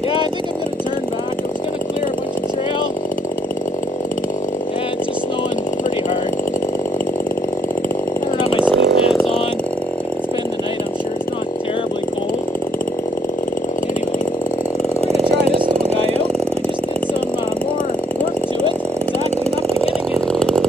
Yeah, I think I'm going to turn back. I was going to clear a bunch of trail, and it's just snowing pretty hard. I don't have my ski pants on. I can spend the night. I'm sure it's not terribly cold. Anyway, we're going to try this little guy out. I just did some more work to it. It's acting up to getting it again.